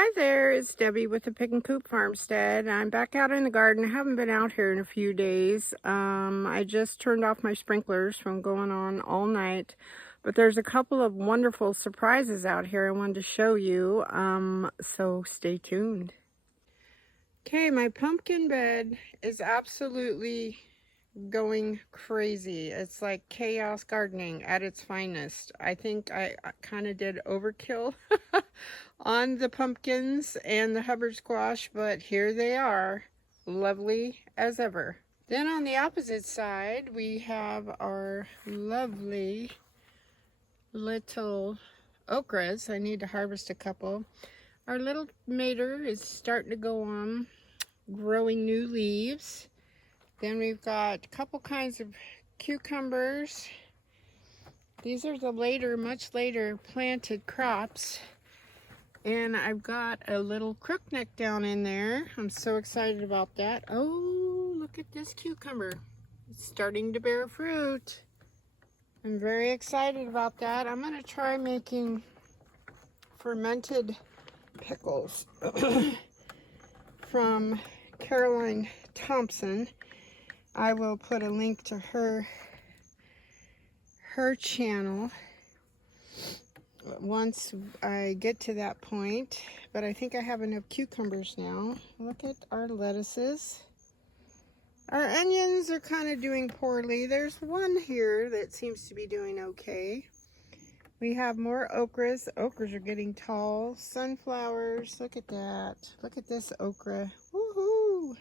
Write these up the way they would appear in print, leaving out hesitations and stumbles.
Hi there, it's Debbie with the Pickin Coop Farmstead. I'm back out in the garden. I haven't been out here in a few days. I just turned off my sprinklers from going on all night. But there's a couple of wonderful surprises out here I wanted to show you, so stay tuned. Okay, my pumpkin bed is absolutely going crazy. It's like chaos gardening at its finest. I think I kind of did overkill on the pumpkins and the Hubbard squash, but here they are, lovely as ever. Then on the opposite side, we have our lovely little okras. I need to harvest a couple. Our little mater is starting to go on, growing new leaves. Then we've got a couple kinds of cucumbers. These are the later, much later planted crops. And I've got a little crookneck down in there. I'm so excited about that. Oh, look at this cucumber. It's starting to bear fruit. I'm very excited about that. I'm going to try making fermented pickles from Caroline Thompson. I will put a link to her channel once I get to that point, but I think I have enough cucumbers now. Look at our lettuces. Our onions are kind of doing poorly. There's one here that seems to be doing okay. We have more okras. Okras are getting tall. Sunflowers, look at that. Look at this okra. Woohoo!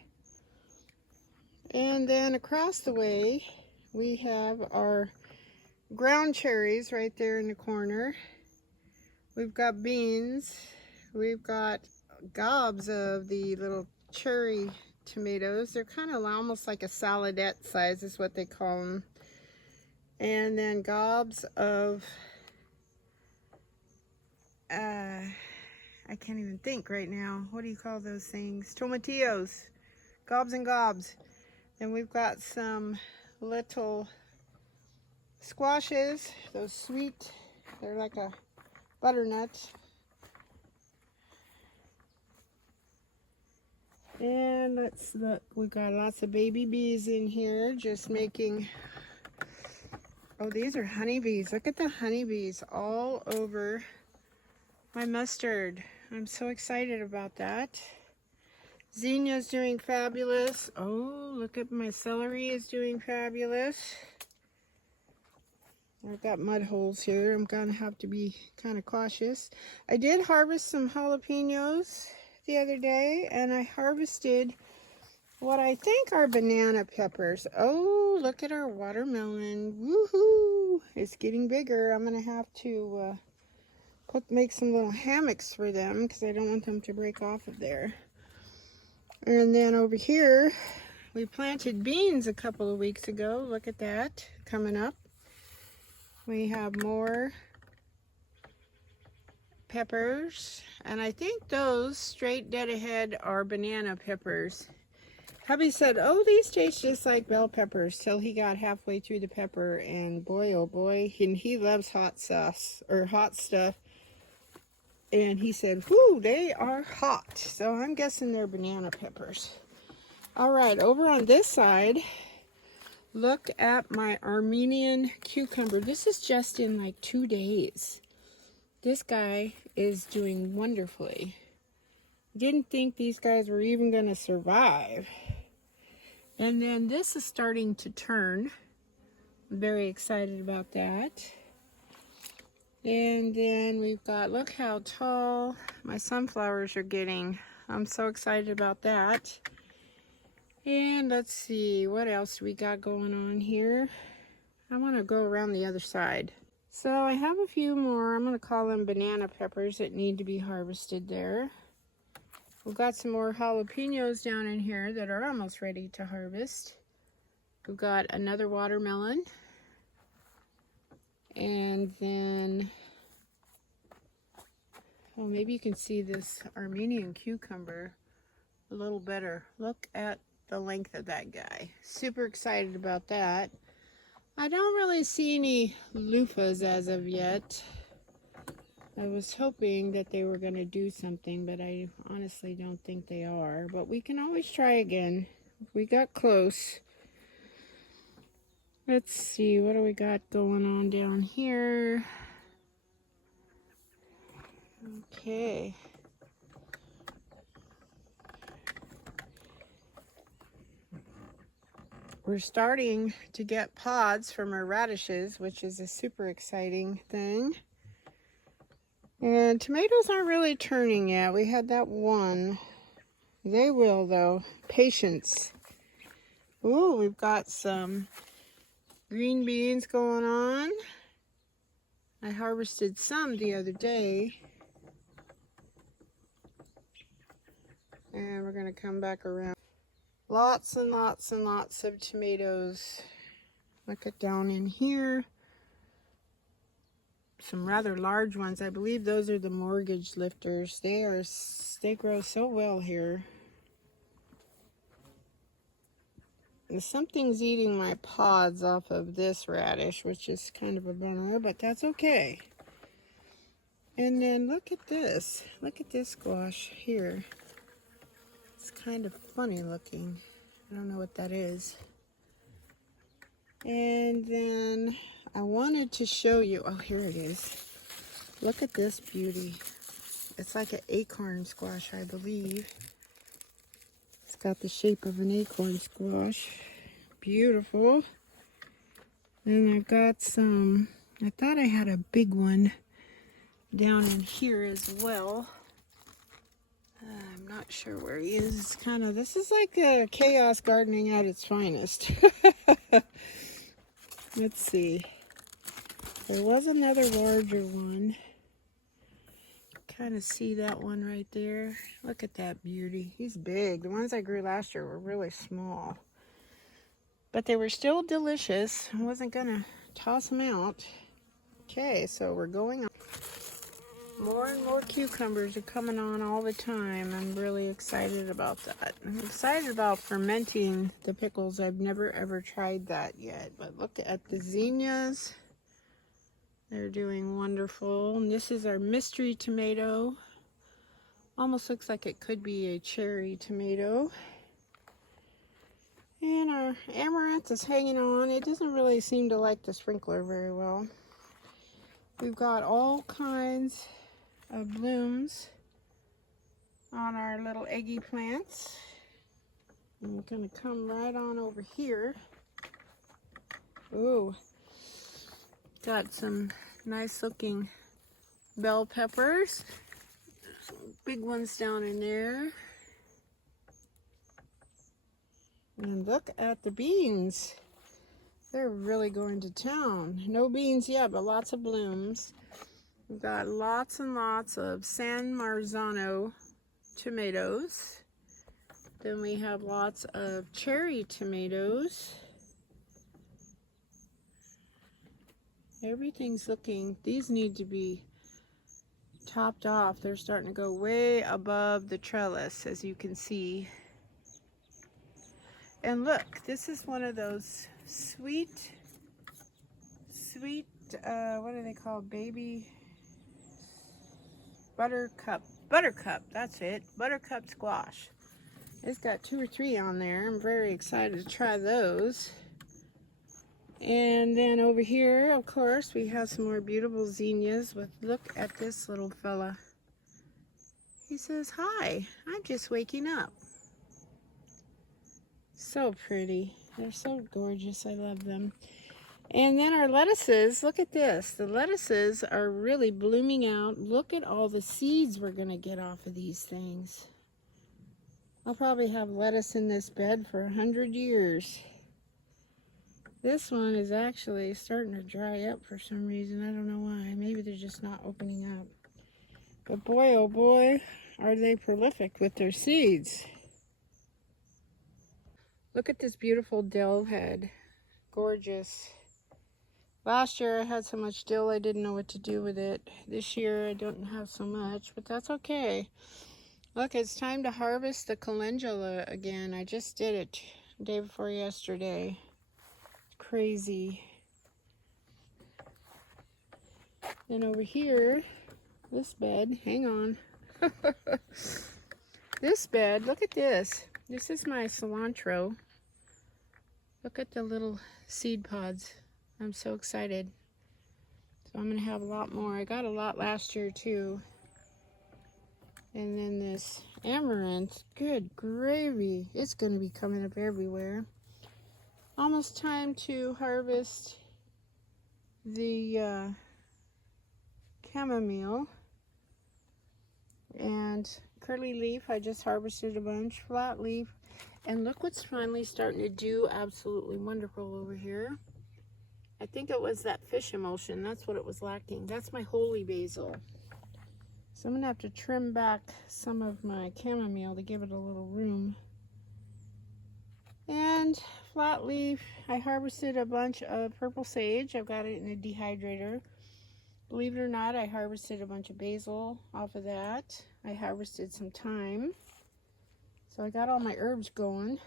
And then across the way, we have our ground cherries right there in the corner. We've got beans. We've got gobs of the little cherry tomatoes. They're kind of almost like a saladette size is what they call them. And then gobs of, I can't even think right now. What do you call those things? Tomatillos. Gobs and gobs. Then we've got some little squashes, those sweet, they're like a butternut. And let's look, we've got lots of baby bees in here just making, oh, these are honeybees. Look at the honeybees all over my mustard. I'm so excited about that. Zinnia's doing fabulous. Oh, look at my celery is doing fabulous. I've got mud holes here. I'm gonna have to be kind of cautious. I did harvest some jalapenos the other day, and I harvested what I think are banana peppers. Oh, look at our watermelon. Woohoo! It's getting bigger. I'm gonna have to make some little hammocks for them because I don't want them to break off of there. And then over here, we planted beans a couple of weeks ago. Look at that, coming up. We have more peppers, and I think those straight dead ahead are banana peppers. Hubby said, oh, these taste just like bell peppers, till he got halfway through the pepper, and boy, oh boy, he loves hot sauce, or hot stuff. And he said, whoo, they are hot. So I'm guessing they're banana peppers. All right, over on this side, look at my Armenian cucumber. This is just in like 2 days. This guy is doing wonderfully. Didn't think these guys were even going to survive. And then this is starting to turn. I'm very excited about that. And then we've got, look how tall my sunflowers are getting. I'm so excited about that. And let's see, what else we got going on here? I want to go around the other side. So I have a few more, I'm going to call them banana peppers that need to be harvested there. We've got some more jalapenos down in here that are almost ready to harvest. We've got another watermelon. And then, oh, maybe you can see this Armenian cucumber a little better. Look at the length of that guy. Super excited about that. I don't really see any loofahs as of yet. I was hoping that they were going to do something, but I honestly don't think they are. But we can always try again. We got close. Let's see, what do we got going on down here? Okay. We're starting to get pods from our radishes, which is a super exciting thing. And tomatoes aren't really turning yet. We had that one. They will, though. Patience. Ooh, we've got some green beans going on. I harvested some the other day. And we're going to come back around. Lots and lots and lots of tomatoes. Look at down in here. Some rather large ones. I believe those are the mortgage lifters. They grow so well here. And something's eating my pods off of this radish, which is kind of a bummer, but that's okay. And then look at this. Look at this squash here. It's kind of funny looking. I don't know what that is. And then I wanted to show you, oh, here it is. Look at this beauty. It's like an acorn squash, I believe. It's got the shape of an acorn squash. Beautiful. And I've got some, I thought I had a big one down in here as well. I'm not sure where he is. It's kind of, this is like chaos gardening at its finest. Let's see. There was another larger one. Kind of see that one right there. Look at that beauty. He's big. The ones I grew last year were really small. But they were still delicious. I wasn't going to toss them out. Okay, so we're going on. More and more cucumbers are coming on all the time. I'm really excited about that. I'm excited about fermenting the pickles. I've never ever tried that yet. But look at the zinnias. They're doing wonderful. And this is our mystery tomato. Almost looks like it could be a cherry tomato. And our amaranth is hanging on. It doesn't really seem to like the sprinkler very well. We've got all kinds of blooms on our little eggy plants. I'm going to come right on over here. Ooh, got some nice looking bell peppers. Some big ones down in there. And look at the beans. They're really going to town. No beans yet, but lots of blooms. We've got lots and lots of San Marzano tomatoes. Then we have lots of cherry tomatoes. Everything's looking, these need to be topped off. They're starting to go way above the trellis, as you can see. And look, this is one of those sweet, what are they called? Baby buttercup, that's it, buttercup squash. It's got 2 or 3 on there. I'm very excited to try those. And then over here, of course, we have some more beautiful zinnias with, look at this little fella. He says, hi, I'm just waking up. So pretty. They're so gorgeous. I love them. And then our lettuces, look at this. The lettuces are really blooming out. Look at all the seeds we're going to get off of these things. I'll probably have lettuce in this bed for 100 years. This one is actually starting to dry up for some reason. I don't know why. Maybe they're just not opening up. But boy, oh boy, are they prolific with their seeds. Look at this beautiful dill head. Gorgeous. Last year I had so much dill I didn't know what to do with it. This year I don't have so much, but that's okay. Look, it's time to harvest the calendula again. I just did it the day before yesterday. Crazy. Then over here this bed, hang on. This bed, look at this. This is my cilantro. Look at the little seed pods. I'm so excited. So I'm gonna have a lot more. I got a lot last year too. And then this amaranth, good gravy. It's gonna be coming up everywhere. Almost time to harvest the chamomile. And curly leaf, I just harvested a bunch. Flat leaf. And look what's finally starting to do absolutely wonderful over here. I think it was that fish emulsion. That's what it was lacking. That's my holy basil. So I'm going to have to trim back some of my chamomile to give it a little room. And flat leaf, I harvested a bunch of purple sage. I've got it in a dehydrator. Believe it or not, I harvested a bunch of basil off of that. I harvested some thyme. So I got all my herbs going.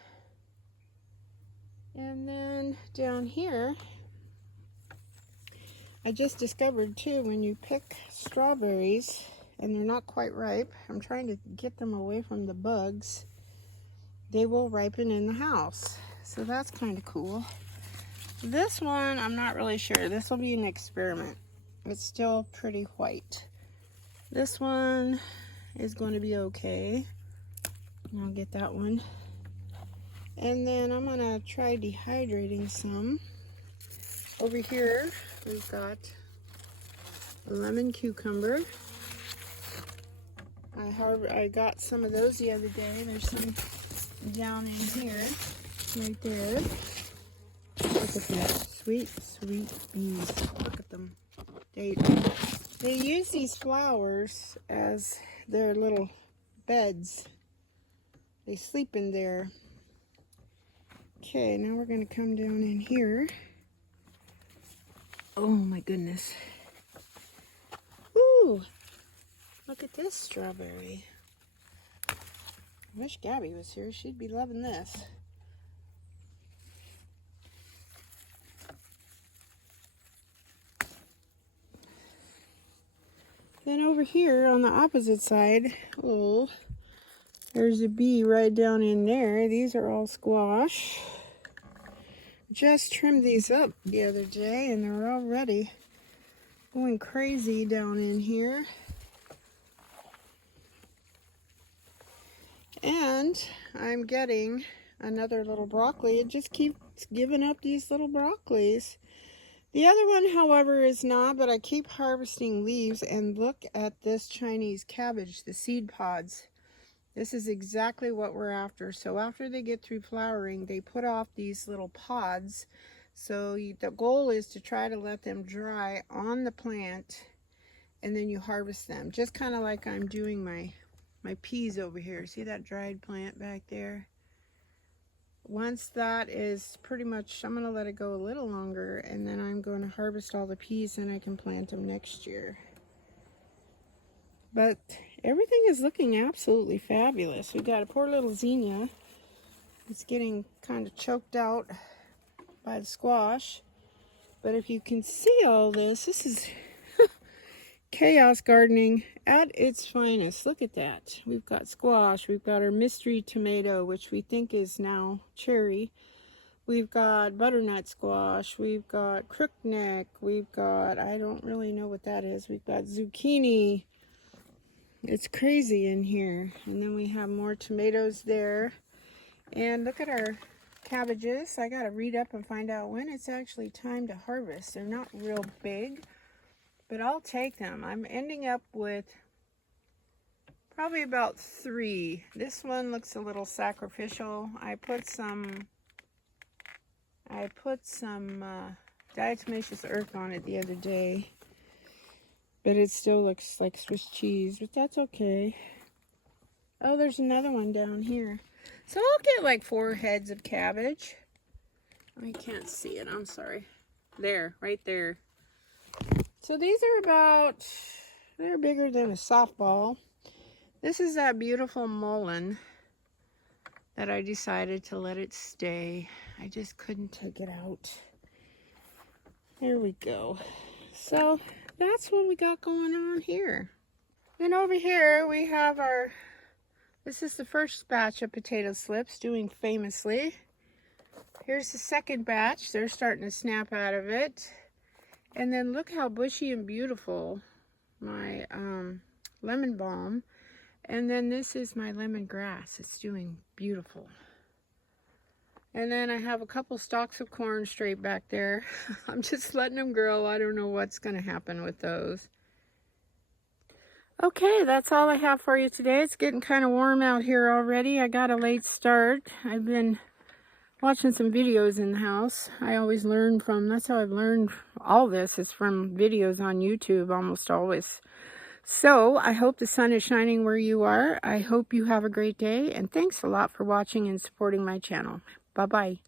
And then down here, I just discovered too, when you pick strawberries and they're not quite ripe, I'm trying to get them away from the bugs, they will ripen in the house. So that's kind of cool. This one, I'm not really sure. This will be an experiment. It's still pretty white. This one is going to be okay. And I'll get that one. And then I'm going to try dehydrating some. Over here, we've got a lemon cucumber. I got some of those the other day. There's some down in here, right there. Look at that, sweet, sweet bees. Look at them. They use these flowers as their little beds. They sleep in there. Okay, now we're going to come down in here. Oh my goodness. Ooh, look at this strawberry. I wish Gabby was here. She'd be loving this. Then over here on the opposite side, oh, there's a bee right down in there. These are all squash. Just trimmed these up the other day and they're already going crazy down in here. And I'm getting another little broccoli. It just keeps giving up these little broccolis. The other one, however, is not, but I keep harvesting leaves, and look at this Chinese cabbage, the seed pods. This is exactly what we're after. So after they get through flowering, they put off these little pods. So the goal is to try to let them dry on the plant, and then you harvest them. Just kind of like I'm doing my peas over here. See that dried plant back there? Once that is pretty much, I'm going to let it go a little longer, and then I'm going to harvest all the peas and I can plant them next year. But everything is looking absolutely fabulous. We got a poor little zinnia. It's getting kind of choked out by the squash. But if you can see all this, this is chaos gardening at its finest. Look at that. We've got squash. We've got our mystery tomato, which we think is now cherry. We've got butternut squash. We've got crookneck. We've got, I don't really know what that is. We've got zucchini. It's crazy in here. And then we have more tomatoes there. And look at our cabbages. I got to read up and find out when it's actually time to harvest. They're not real big, but I'll take them. I'm ending up with probably about 3. This one looks a little sacrificial. I put some diatomaceous earth on it the other day, but it still looks like Swiss cheese, but that's okay. Oh, there's another one down here. So I'll get like 4 heads of cabbage. I can't see it, I'm sorry. There, right there. So these are they're bigger than a softball. This is that beautiful mullein that I decided to let it stay. I just couldn't take it out. There we go. So that's what we got going on here. Then over here we have our, this is the first batch of potato slips doing famously. Here's the second batch. They're starting to snap out of it. And then look how bushy and beautiful my lemon balm. And then this is my lemongrass. It's doing beautiful. And then I have a couple stalks of corn straight back there. I'm just letting them grow. I don't know what's going to happen with those. Okay, that's all I have for you today. It's getting kind of warm out here already. I got a late start. I've been watching some videos in the house. I always learn from, that's how I've learned all this, is from videos on YouTube almost always. So I hope the sun is shining where you are. I hope you have a great day, and thanks a lot for watching and supporting my channel. Bye-bye.